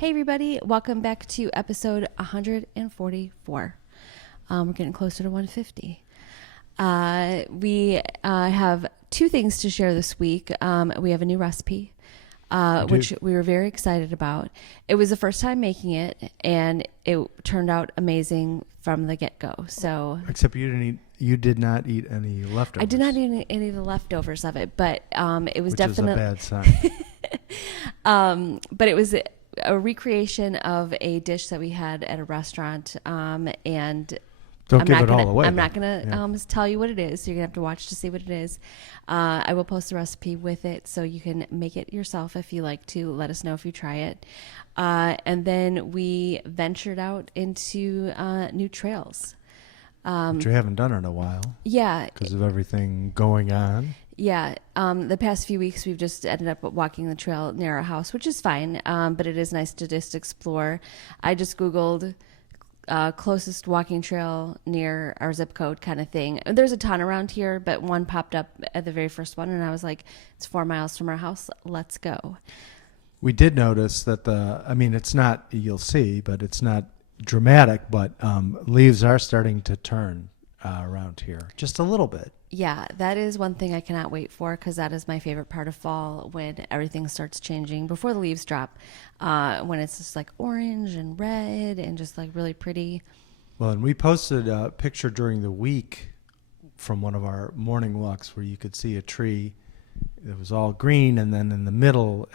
Hey everybody, welcome back to episode 144. We're getting closer to 150. We have two things to share this week. We have a new recipe, which we were very excited about. It was the first time making it, and it turned out amazing from the get-go. So, except you did not eat any leftovers. I did not eat any of the leftovers of it, but it was which definitely is a bad sign. but it was a recreation of a dish that we had at a restaurant, and Don't give it all away. I'm not going to tell you what it is, so you're going to have to watch to see what it is. I will post the recipe with it so you can make it yourself if you like to. Let us know if you try it. And then we ventured out into new trails. Which we haven't done in a while. Yeah. Because of everything going on. Yeah. The past few weeks, we've just ended up walking the trail near our house, which is fine. But it is nice to just explore. I just Googled closest walking trail near our zip code kind of thing. There's a ton around here, but one popped up at the very first one. And I was like, it's 4 miles from our house. Let's go. We did notice that it's not, you'll see, but it's not dramatic, but leaves are starting to turn around here just a little bit. Yeah, that is one thing I cannot wait for, because that is my favorite part of fall, when everything starts changing before the leaves drop, when it's just like orange and red and just like really pretty. Well, and we posted a picture during the week from one of our morning walks where you could see a tree that was all green, and then in the middle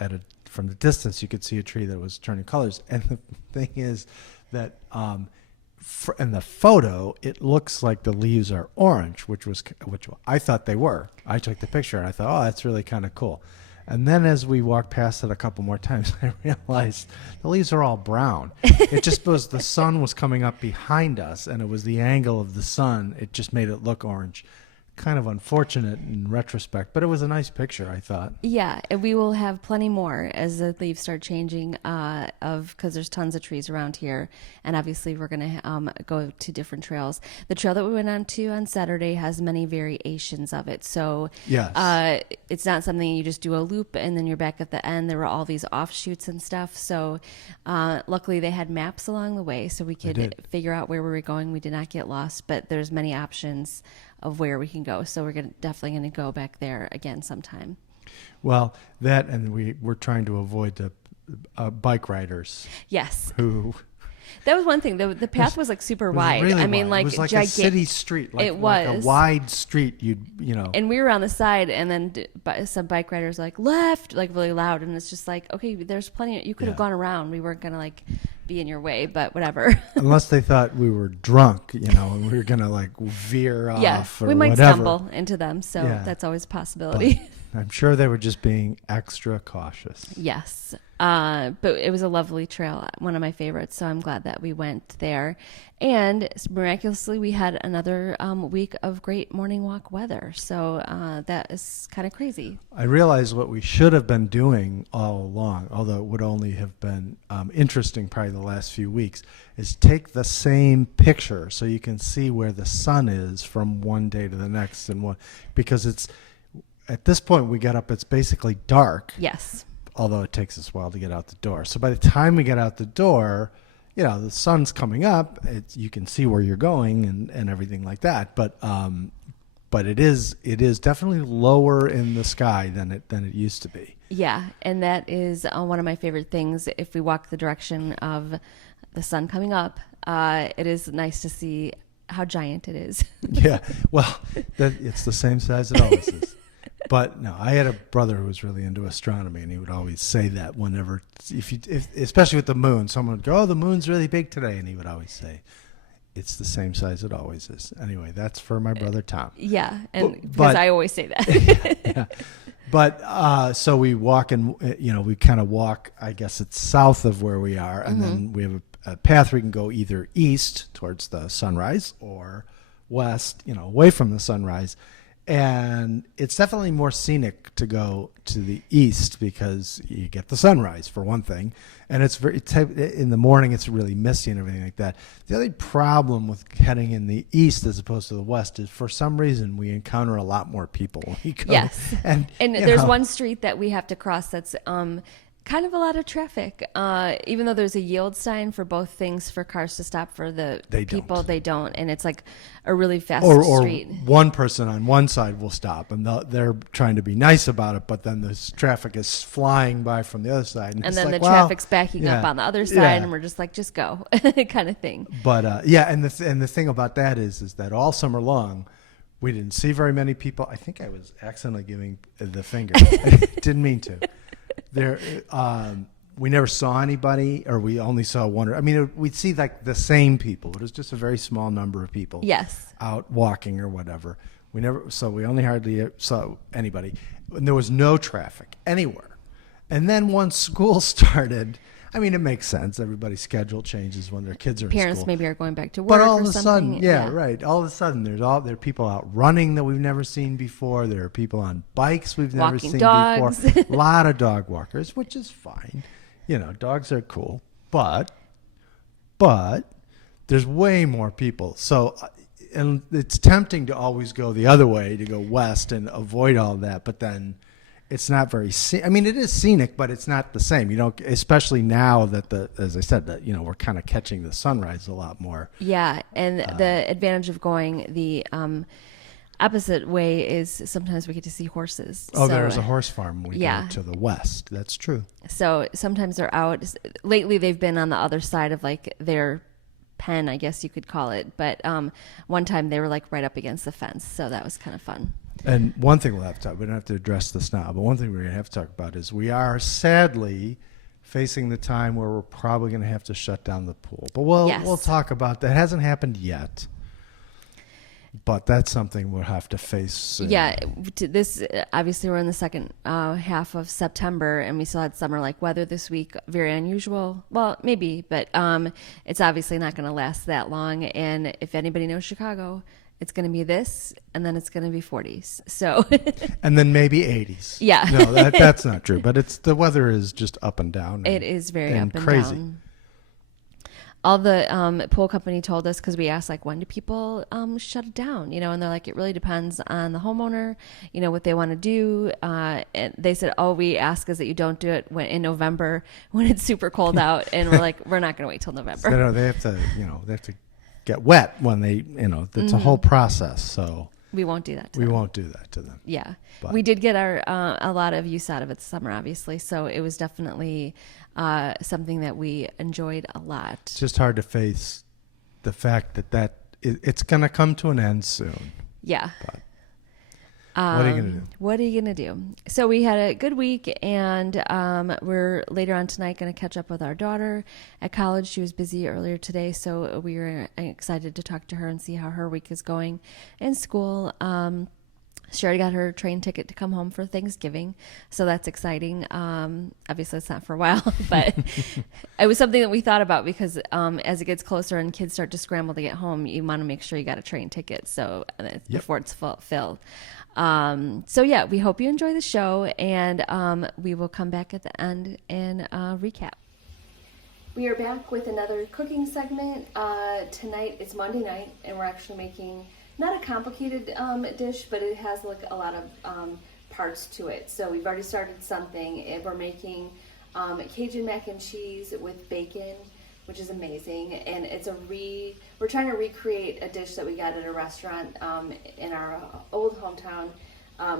from the distance you could see a tree that was turning colors. And the thing is that in the photo, it looks like the leaves are orange, which I thought they were. I took the picture and I thought, oh, that's really kind of cool. And then as we walked past it a couple more times, I realized the leaves are all brown. It just was the sun was coming up behind us, and it was the angle of the sun. It just made it look orange. Kind of unfortunate in retrospect, but it was a nice picture, I thought. Yeah, and we will have plenty more as the leaves start changing, because there's tons of trees around here, and obviously we're going to go to different trails. The trail that we went on to on Saturday has many variations of it, so yes. It's not something you just do a loop and then you're back at the end. There were all these offshoots and stuff, so luckily they had maps along the way so we could figure out where we were going. We did not get lost, but there's many options of where we can go. So we're definitely going to go back there again sometime. Well, that, and we're trying to avoid the bike riders. Yes. That was one thing. The path was like super wide. Really I mean, wide. like, it was like a city street. Like, it was like a wide street. You know. And we were on the side, and then some bike riders like left, like really loud, and it's just like, okay, there's plenty. You could have gone around. We weren't gonna like be in your way, but whatever. Unless they thought we were drunk, and we were gonna like veer off. Yeah, or we might whatever. stumble into them, so that's always a possibility. But I'm sure they were just being extra cautious. Yes. But it was a lovely trail, one of my favorites, so I'm glad that we went there. And miraculously, we had another week of great morning walk weather, so that is kind of crazy. I realized what we should have been doing all along, although it would only have been interesting probably the last few weeks, is take the same picture so you can see where the sun is from one day to the next, because it's at this point we get up, it's basically dark. Yes. Although it takes us a while to get out the door. So by the time we get out the door, the sun's coming up. You can see where you're going and everything like that. But it is definitely lower in the sky than it used to be. Yeah, and that is one of my favorite things. If we walk the direction of the sun coming up, it is nice to see how giant it is. Yeah, well, it's the same size it always is. But no, I had a brother who was really into astronomy, and he would always say that whenever, especially with the moon, someone would go, "Oh, the moon's really big today," and he would always say, "It's the same size it always is." Anyway, that's for my brother Tom. Yeah, and because I always say that. Yeah. But so we walk, and we kind of walk. I guess it's south of where we are, and then we have a path we can go either east towards the sunrise or west, away from the sunrise. And it's definitely more scenic to go to the east because you get the sunrise for one thing, and in the morning it's really misty and everything like that. The other problem with heading in the east as opposed to the west is for some reason we encounter a lot more people when we go. Yes, and there's one street that we have to cross that's kind of a lot of traffic. Even though there's a yield sign for both things for cars to stop, for the people, they don't. And it's like a really fast street. One person on one side will stop, and they're trying to be nice about it, but then this traffic is flying by from the other side. And then the traffic's backing up on the other side, and we're just like, just go, kind of thing. But and the thing about that is that all summer long, we didn't see very many people. I think I was accidentally giving the finger. I didn't mean to. We never saw anybody, or we only saw one. I mean, we'd see like the same people. It was just a very small number of people. Yes. Out walking or whatever. We only hardly saw anybody. And there was no traffic anywhere. And then once school started, I mean, it makes sense. Everybody's schedule changes when their kids are in school. Parents maybe are going back to work. But all of a sudden, right. All of a sudden, there are people out running that we've never seen before. There are people on bikes we've never seen before. A lot of dog walkers, which is fine. Dogs are cool. But there's way more people. So, and it's tempting to always go the other way, to go west and avoid all that. But then it's not very I mean, it is scenic, but it's not the same. Especially now that as I said, that we're kind of catching the sunrise a lot more. Yeah, and the advantage of going the opposite way is sometimes we get to see horses. Oh, there's a horse farm we go to the west. That's true. So sometimes they're out. Lately, they've been on the other side of like their pen, I guess you could call it. But one time they were like right up against the fence, so that was kind of fun. And one thing we'll have to talk, we don't have to address this now, but one thing we're going to have to talk about is we are sadly facing the time where we're probably going to have to shut down the pool. But we'll talk about that. It hasn't happened yet, but that's something we'll have to face soon. Yeah, this obviously we're in the second half of September, and we still had summer-like weather this week. Very unusual. Well, maybe, but it's obviously not going to last that long. And if anybody knows Chicago, it's going to be this, and then it's going to be 40s. So, and then maybe 80s. Yeah, no, that's not true. But the weather is just up and down. It is very up and crazy. Down. All the pool company told us, because we asked like, when do people shut it down? And they're like, it really depends on the homeowner. What they want to do. And they said, all we ask is that you don't do it in November when it's super cold out. And we're like, we're not going to wait till November. So, no, they have to get wet when they, it's a whole process. So we won't do that to them. We won't do that to them. Yeah. But we did get a lot of use out of it this summer, obviously. So it was definitely something that we enjoyed a lot. It's just hard to face the fact that it's going to come to an end soon. Yeah. But what are you going to do? What are you going to do? So we had a good week, and we're later on tonight going to catch up with our daughter at college. She was busy earlier today, so we were excited to talk to her and see how her week is going in school. She already got her train ticket to come home for Thanksgiving, so that's exciting. Obviously, it's not for a while, but it was something that we thought about because as it gets closer and kids start to scramble to get home, you want to make sure you got a train ticket before it's filled. So yeah, we hope you enjoy the show, and we will come back at the end and recap. We are back with another cooking segment. Tonight is Monday night, and we're actually making not a complicated dish, but it has like a lot of parts to it. So we've already started something. We're making Cajun mac and cheese with bacon, which is amazing. And we're trying to recreate a dish that we got at a restaurant in our old hometown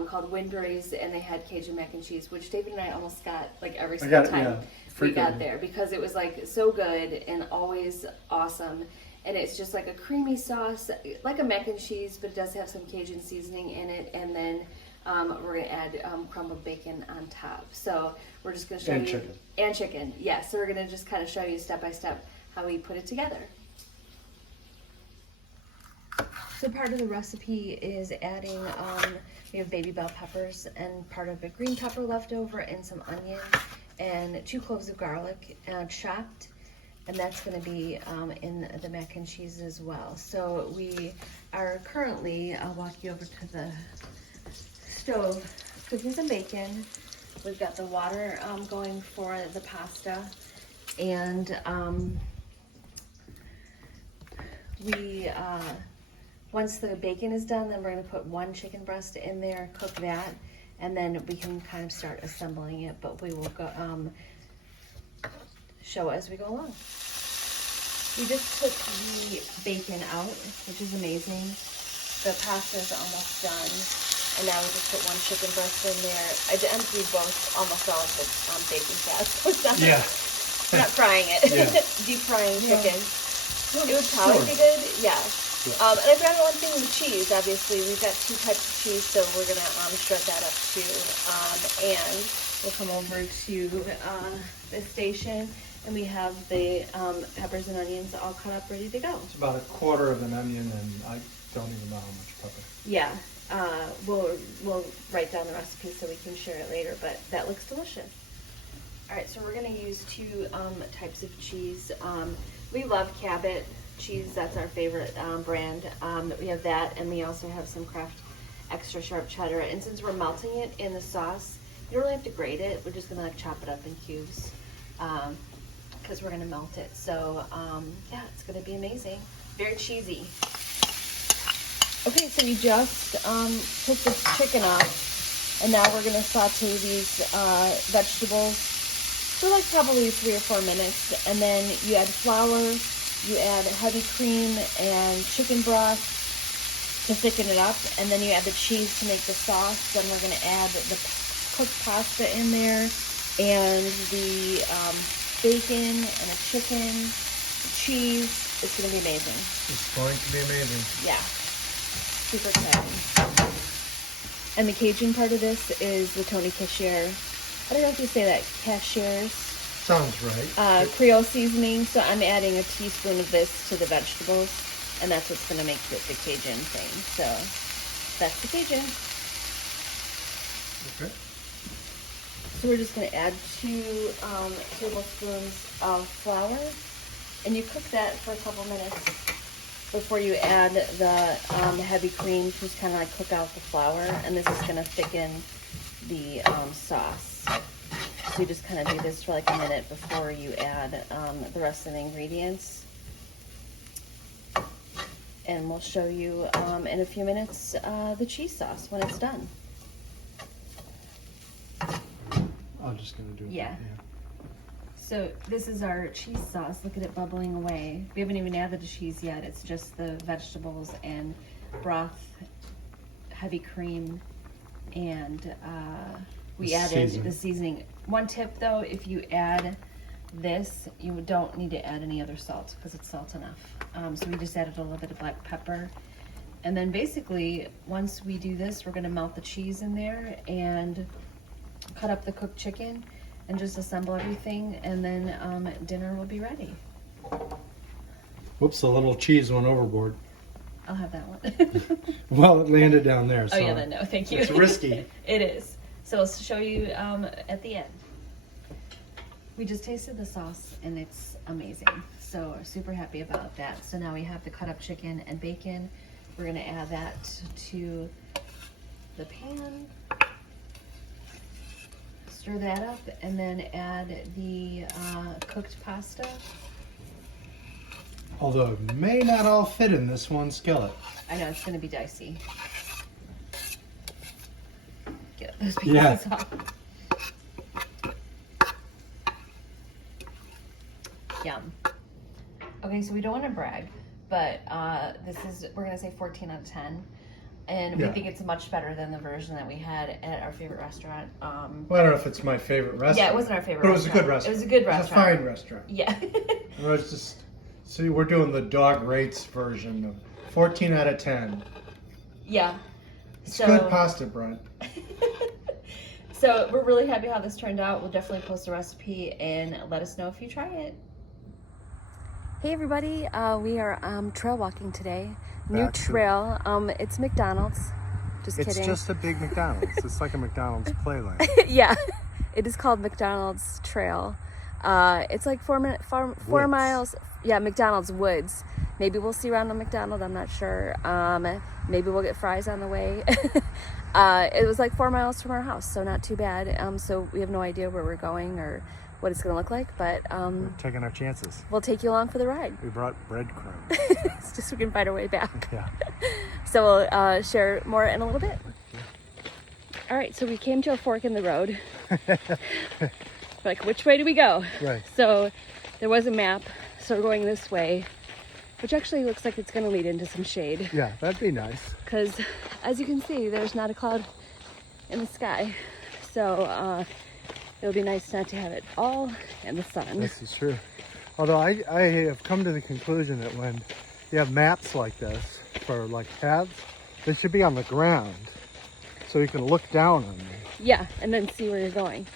called Winbury's, and they had Cajun mac and cheese, which David and I almost got like every single time we got there, because it was like so good and always awesome. And it's just like a creamy sauce, like a mac and cheese, but it does have some Cajun seasoning in it. And then we're going to add crumbled bacon on top. So we're just going to show you. Chicken. And chicken, yeah. So we're going to just kind of show you step by step how we put it together. So part of the recipe is adding, we have baby bell peppers and part of a green pepper left over, and some onion and 2 cloves of garlic chopped. And that's going to be in the mac and cheese as well. So we are currently, I'll walk you over to the stove, cooking some bacon. We've got the water going for the pasta. And once the bacon is done, then we're going to put 1 chicken breast in there, cook that, and then we can kind of start assembling it. But we will go show as we go along. We just took the bacon out, which is amazing. The pasta is almost done. And now we just put one chicken breast in there. I emptied almost all of the bacon fat. So it's not, we're not frying it. Yeah. Deep frying chicken. No, It would probably be good, yeah. Yeah. And I forgot one thing with the cheese. Obviously, we've got 2 types of cheese, so we're gonna shred that up too. And we'll come over to the station, and we have the peppers and onions all cut up, ready to go. It's about 1/4 of an onion, and I don't even know how much pepper. Yeah, we'll write down the recipe so we can share it later. But that looks delicious. All right, so we're gonna use 2 types of cheese. We love Cabot cheese. That's our favorite brand. We have that, and we also have some Kraft extra sharp cheddar. And since we're melting it in the sauce, you don't really have to grate it. We're just gonna chop it up in cubes because we're gonna melt it. So yeah, it's gonna be amazing. Very cheesy. Okay, so we just took the chicken off, and now we're gonna saute these vegetables for like probably 3 or 4 minutes, and then you add flour, you add heavy cream and chicken broth to thicken it up, and then you add the cheese to make the sauce. Then we're gonna add the cooked pasta in there, and the bacon and the chicken, cheese. It's gonna be amazing. It's going to be amazing. Yeah, super exciting. And the Cajun part of this is the Tony Cachere. I don't know if you say that, cashiers. Sounds right. Creole seasoning. So I'm adding a teaspoon of this to the vegetables, and that's what's going to make it the Cajun thing. So that's the Cajun. Okay. So we're just going to add 2 tablespoons of flour, and you cook that for a couple minutes before you add the heavy cream to just kind of like cook out the flour, and this is going to thicken the sauce. So you just kind of do this for like a minute before you add the rest of the ingredients. And we'll show you in a few minutes the cheese sauce when it's done. I'm just going to do it. Yeah. So this is our cheese sauce. Look at it bubbling away. We haven't even added the cheese yet. It's just the vegetables and broth, heavy cream, and we added the seasoning. One tip though, if you add this, you don't need to add any other salt because it's salt enough. So we just added a little bit of black pepper. And then basically, once we do this, we're gonna melt the cheese in there and cut up the cooked chicken and just assemble everything, and then dinner will be ready. Whoops, a little cheese went overboard. I'll have that one. Well, it landed down there. Oh yeah, then no, thank you. It's risky. It is. So I'll show you at the end. We just tasted the sauce and it's amazing. So we're super happy about that. So now we have the cut up chicken and bacon. We're gonna add that to the pan. Stir that up and then add the cooked pasta. Although it may not all fit in this one skillet. I know, it's gonna be dicey. Get those pieces off. Yum. Okay, so we don't want to brag, but we're gonna say 14 out of 10. And we think it's much better than the version that we had at our favorite restaurant. Well, I don't know if it's my favorite restaurant. Yeah, it wasn't our favorite but restaurant. But it was a good restaurant. It was a good restaurant. It was a fine restaurant. Yeah. It was just, see, we're doing the dog rates version of 14 out of 10. Yeah. It's good pasta, Brent. So we're really happy how this turned out. We'll definitely post a recipe and let us know if you try it. Hey everybody, we are trail walking today. New trail. It's McDonald's. Just kidding. It's just a big McDonald's. It's like a McDonald's playland. Yeah, it is called McDonald's Trail. It's like 4 miles. Yeah, McDonald's Woods. Maybe we'll see around the McDonald's. I'm not sure. Maybe we'll get fries on the way. It was like 4 miles from our house, so not too bad. So we have no idea where we're going or what it's going to look like, but we're taking our chances. We'll take you along for the ride. We brought breadcrumbs. It's just so we can find our way back. Yeah. So we'll share more in a little bit. All right, so we came to a fork in the road. We're like, which way do we go? Right. So there was a map, so we're going this way, which actually looks like it's going to lead into some shade. Yeah, that'd be nice. Because as you can see, there's not a cloud in the sky. So it'll be nice not to have it all in the sun. This is true. Although I have come to the conclusion that when you have maps like this for like paths, they should be on the ground so you can look down on them. Yeah, and then see where you're going.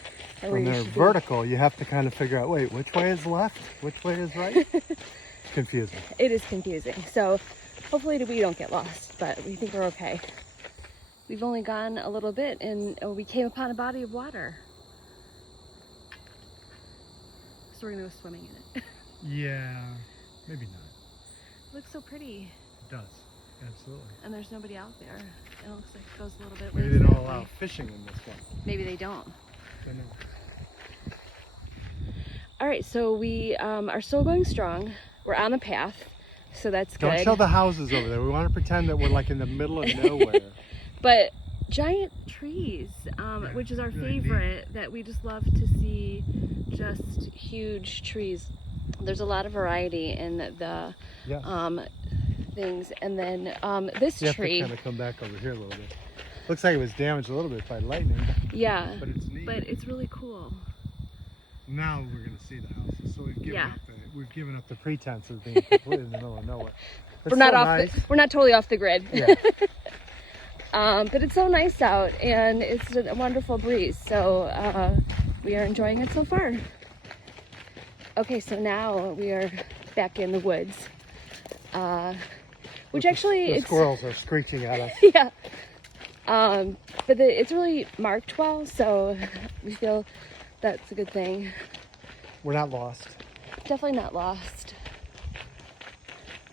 And where When you they're should be. vertical, you have to kind of figure out, wait, which way is left? Which way is right? It's confusing. It is confusing. So hopefully we don't get lost, but we think we're okay. We've only gone a little bit and we came upon a body of water. So we're gonna go swimming in it. Yeah, maybe not. It looks so pretty. It does. Absolutely. And there's nobody out there. It looks like it goes a little bit Maybe ways they don't that allow way. fishing in this one. Maybe they don't. I know. All right, so we are still going strong. We're on the path, so that's good. Don't show the houses over there. We want to pretend that we're like in the middle of nowhere. But giant trees, which is our really favorite, that we just love to see, just huge trees. There's a lot of variety in the Yeah. things. And then this You have tree, to kind of come back over here a little bit. Looks like it was damaged a little bit by lightning, yeah, but it's neat. but it's really cool. Now we're going to see the houses, so Yeah. we've given up the pretense of being completely in the middle of nowhere. It's We're not so off. nice. We're not totally off the grid. Yeah. But it's so nice out, and it's a wonderful breeze. So we are enjoying it so far. Okay, so now we are back in the woods, which actually The it's squirrels are screeching at us. yeah. But it's really marked well, so we feel that's a good thing. We're not lost. Definitely not lost.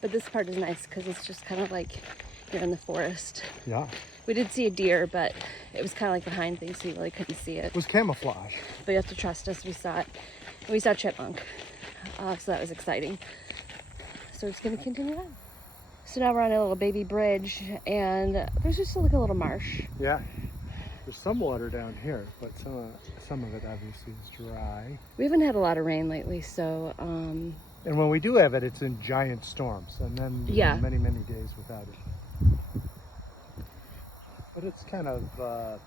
But this part is nice because it's just kind of like you're in the forest. Yeah. We did see a deer, but it was kind of like behind things, so you really couldn't see it. It was camouflage. But you have to trust us. We saw it. We saw chipmunk, so that was exciting. So we're just gonna continue on. So now we're on a little baby bridge, and there's just like a little marsh. Yeah. There's some water down here, but some of it obviously is dry. We haven't had a lot of rain lately, so And when we do have it, it's in giant storms, and then Yeah. many, many days without it. But it's kind of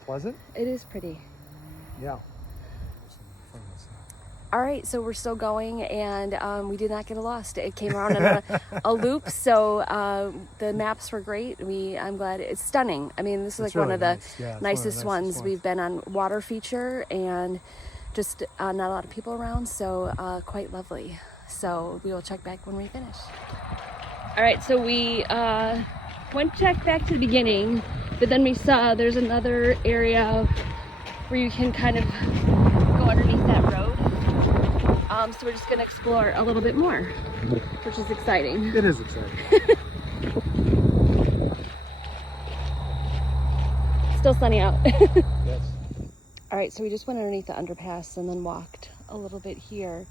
pleasant. it is pretty. Yeah. All right, so we're still going, and we did not get lost. It came around in a loop, so the maps were great. I'm glad. It's stunning. I mean, this is It's like one really of the nice. Yeah, it's one of the nicest nicest ones. ones. We've been on water feature, and just not a lot of people around, so quite lovely. So we will check back when we finish. All right, so we went back to the beginning, but then we saw there's another area where you can kind of go underneath that road. So we're just going to explore a little bit more, which is exciting. It is exciting. Still sunny out. Yes. All right, so we just went underneath the underpass and then walked a little bit here.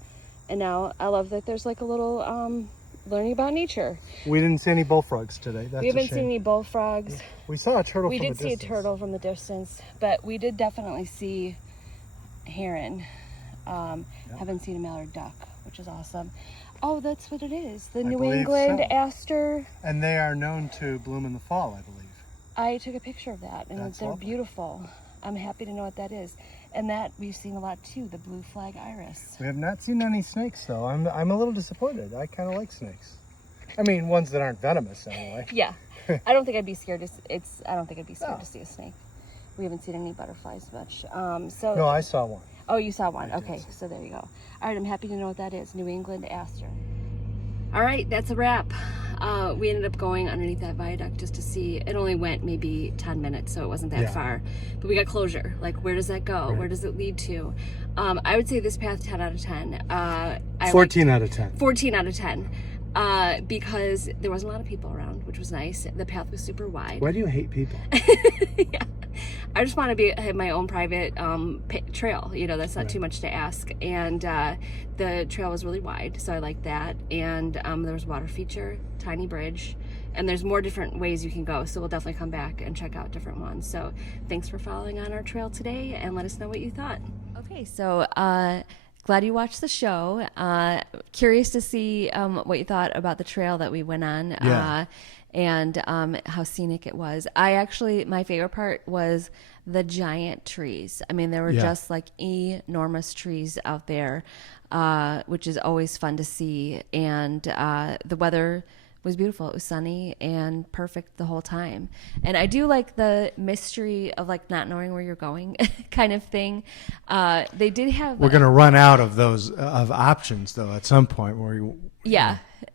And now I love that there's like a little learning about nature. We didn't see any bullfrogs today. That's We haven't a shame. seen any bullfrogs. We saw a turtle We from did a see a distance. turtle from the distance, but we did definitely see heron. Haven't seen a mallard duck, which is awesome. Oh, that's what it is. The New believe England so. aster. And they are known to bloom in the fall, I believe. I took a picture of that, and That's they're lovely. beautiful. I'm happy to know what that is. And that we've seen a lot too, the blue flag iris. We have not seen any snakes, though. I'm a little disappointed. I kind of like snakes. I mean, ones that aren't venomous, anyway. Yeah, I don't think I'd be scared. I don't think I'd be scared No. to see a snake. We haven't seen any butterflies much. So. No, I saw one. Oh, you saw one. I did Okay, see so there you go. All right, I'm happy to know what that is. New England aster. All right, that's a wrap. We ended up going underneath that viaduct just to see. It only went maybe 10 minutes, so it wasn't that Yeah. far. But we got closure. Like, where does that go? Right. Where does it lead to? I would say this path 10 out of 10. 14 out of 10. 14 out of 10. Because there wasn't a lot of people around, which was nice. The path was super wide. Why do you hate people? Yeah. I just want to have my own private trail. You know, that's not Right. too much to ask. And the trail was really wide, so I liked that. And there was water feature, tiny bridge, and there's more different ways you can go. So we'll definitely come back and check out different ones. So thanks for following on our trail today, and let us know what you thought. Okay, so glad you watched the show. Curious to see what you thought about the trail that we went on. Yeah. And how scenic it was. My favorite part was the giant trees. I mean, there were just like enormous trees out there, which is always fun to see. And the weather was beautiful. It was sunny and perfect the whole time. And I do like the mystery of like not knowing where you're going kind of thing. They did have... We're going to run out of those of options though at some point where you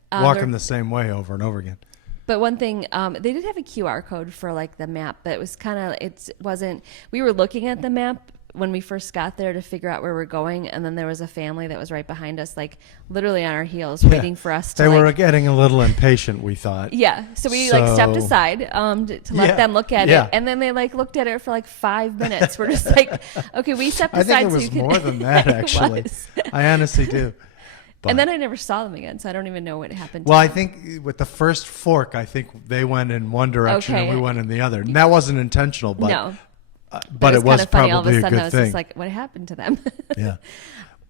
walking the same way over and over again. But one thing, they did have a QR code for like the map, but it was we were looking at the map when we first got there to figure out where we're going. And then there was a family that was right behind us, like literally on our heels waiting for us to... They were getting a little impatient, we thought. Yeah. So we like stepped aside to let them look at it. And then they like looked at it for like 5 minutes. We're just like, okay, we stepped aside. I think it was more than that, actually. I honestly do. But, and then I never saw them again, so I don't even know what happened. Well, I think with the first fork, I think they went in one direction and we went in the other. And that wasn't intentional, but no. But it was funny. probably All of a sudden, a I good was thing. just like, what happened to them? Yeah.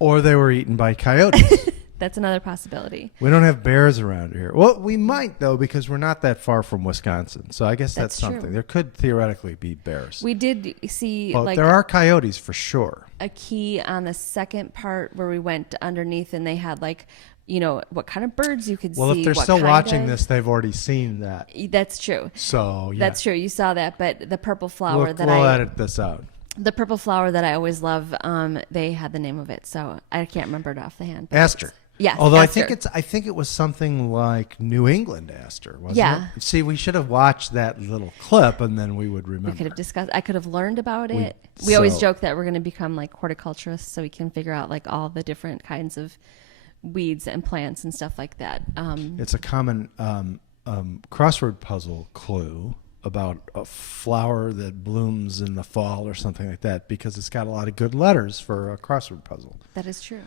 Or they were eaten by coyotes. That's another possibility. We don't have bears around here. Well, we might, though, because we're not that far from Wisconsin. So I guess that's something. True. There could theoretically be bears. We did see there are coyotes for sure. A key on the second part where we went underneath and they had like, what kind of birds you could see. Well, if they're still watching this, they've already seen that. That's true. So, yeah. That's true. You saw that. But the purple flower we'll edit this out. The purple flower that I always love, they had the name of it. So I can't remember it off the hand. Aster. Yes. Although aster. I think it was something like New England aster, wasn't it? See, we should have watched that little clip and then we would remember. We could have discussed. I could have learned about it. We always joke that we're going to become like horticulturists, so we can figure out like all the different kinds of weeds and plants and stuff like that. It's a common crossword puzzle clue about a flower that blooms in the fall or something like that, because it's got a lot of good letters for a crossword puzzle. That is true.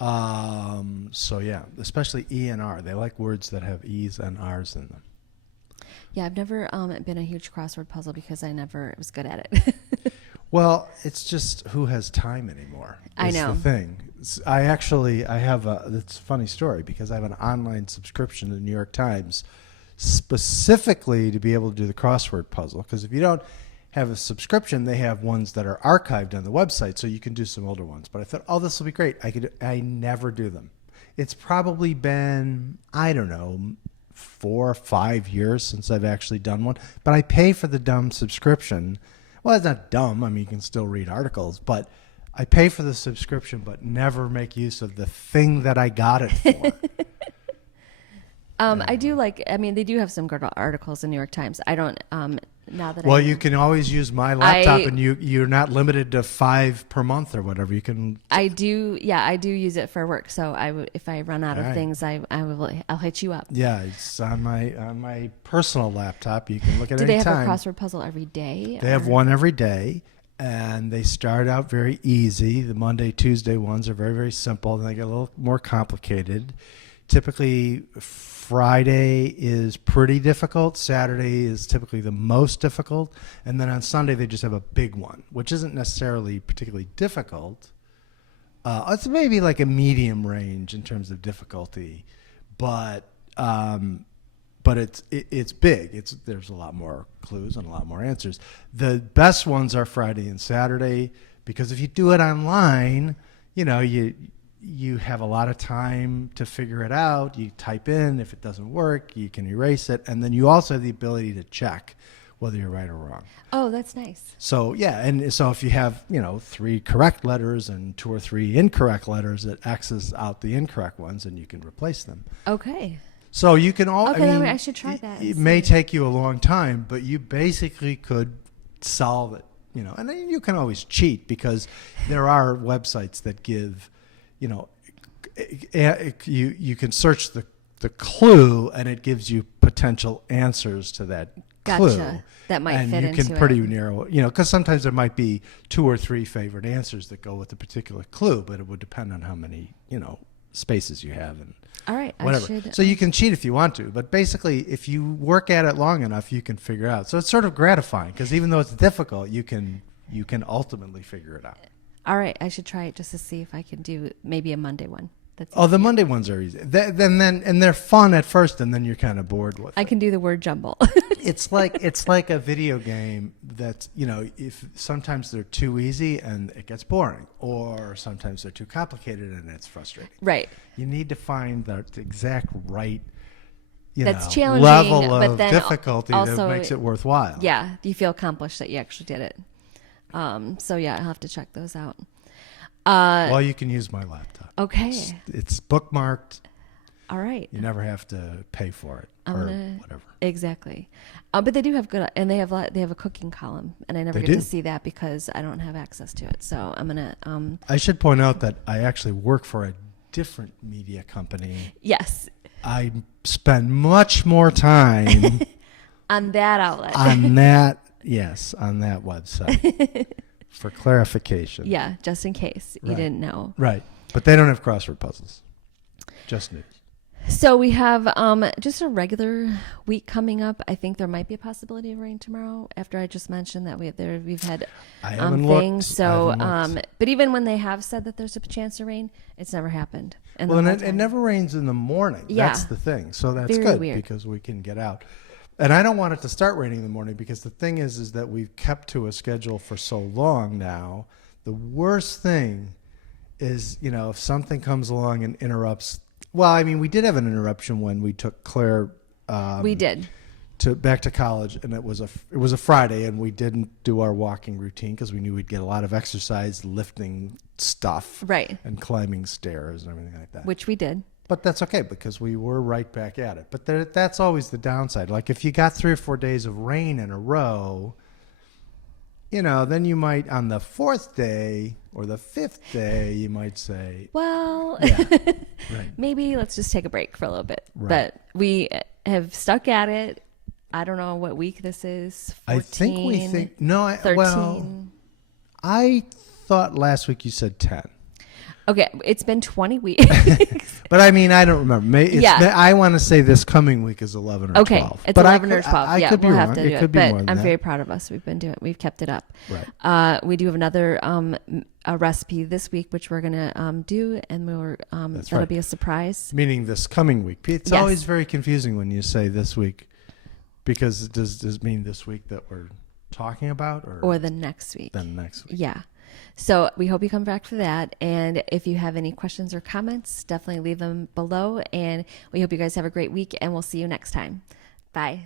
So yeah, especially E and R. They like words that have E's and R's in them. Yeah, I've never been a huge crossword puzzle because I never was good at it. Well, it's just who has time anymore. I know. The thing. I have it's a funny story because I have an online subscription to the New York Times specifically to be able to do the crossword puzzle. Because if you don't have a subscription, they have ones that are archived on the website, so you can do some older ones. But I thought, this will be great. I never do them. It's probably been, I don't know, 4 or 5 years since I've actually done one. But I pay for the dumb subscription. Well, it's not dumb. I mean, you can still read articles, but I pay for the subscription, but never make use of the thing that I got it for. I do they do have some good articles in New York Times. I don't, you can always use my laptop and you're not limited to 5 per month or whatever. You can. I do use it for work. So if I run out of things, I'll hit you up. Yeah, it's on my personal laptop. You can look at it anytime. Do they have a crossword puzzle every day? They have one every day. And they start out very easy. The Monday, Tuesday ones are very, very simple. Then they get a little more complicated. Typically, Friday is pretty difficult. Saturday is typically the most difficult. And then on Sunday, they just have a big one, which isn't necessarily particularly difficult. It's maybe like a medium range in terms of difficulty. But it's big. There's a lot more clues and a lot more answers. The best ones are Friday and Saturday, because if you do it online, you have a lot of time to figure it out. You type in, if it doesn't work, you can erase it, and then you also have the ability to check whether you're right or wrong. Oh, that's nice. So yeah, and so if you have 3 correct letters and 2 or 3 incorrect letters, it X's out the incorrect ones, and you can replace them. Okay. So you can I should try that. It may take you a long time, but you basically could solve it, and then you can always cheat, because there are websites that give, you can search the clue and it gives you potential answers to that clue. Gotcha. That might fit into it. And you can pretty narrow, because sometimes there might be 2 or 3 favorite answers that go with a particular clue, but it would depend on how many, spaces you have and all right, whatever. So you can cheat if you want to, but basically if you work at it long enough, you can figure it out. So it's sort of gratifying, because even though it's difficult, you can ultimately figure it out. All right, I should try it just to see if I can do maybe a Monday one. That's Oh, the easier. Monday ones are easy. And they're fun at first, and then you're kind of bored with I it. can do the word jumble. It's like a video game that's, if sometimes they're too easy and it gets boring, or sometimes they're too complicated and it's frustrating. Right. You need to find the exact right That's challenging, level but of then difficulty also, that makes it worthwhile. Yeah, you feel accomplished that you actually did it. So yeah, I'll have to check those out. Well, you can use my laptop. Okay. It's bookmarked. All right. You never have to pay for it whatever. Exactly. But they do have good, and they have a cooking column, and I never They get do. to see that because I don't have access to it. So I'm gonna. I should point out that I actually work for a different media company. Yes. I spend much more time On that outlet. on that website for clarification. Yeah, just in case you Right. didn't know. Right. But they don't have crossword puzzles. Just news. So we have just a regular week coming up. I think there might be a possibility of rain tomorrow. After I just mentioned that we've had I haven't things. looked. So, I haven't looked. but even when they have said that there's a chance of rain, it's never happened. And Well, and it never rains in the morning. Yeah. That's the thing. So that's Very good weird. because we can get out. And I don't want it to start raining in the morning because the thing is that we've kept to a schedule for so long now. The worst thing is, if something comes along and interrupts. Well, I mean, we did have an interruption when we took Claire. We did. Back to college, and it was a Friday, and we didn't do our walking routine because we knew we'd get a lot of exercise lifting stuff, Right. and climbing stairs and everything like that. Which we did. But that's okay because we were right back at it. But that's always the downside. Like if you got 3 or 4 days of rain in a row, then you might on the 4th day or the 5th day you might say, Well, yeah, right. maybe let's just take a break for a little bit. Right. But we have stuck at it. I don't know what week this is. 14, I think we think no. 13. Well, I thought last week you said 10. Okay, it's been 20 weeks. But I mean, I don't remember. Yeah. I want to say this coming week is 11 or Okay, 12. it's But 11 or 12. I Yeah, could be we'll wrong. have to do It it. could be But more than I'm that. very proud of us. We've kept it up. Right. We do have another a recipe this week, which we're gonna do, and that'll right. be a surprise. Meaning this coming week. It's Yes. always very confusing when you say this week because does it mean this week that we're talking about Or the next week. then next week? Yeah. So we hope you come back for that. And if you have any questions or comments, definitely leave them below. And we hope you guys have a great week, and we'll see you next time. Bye.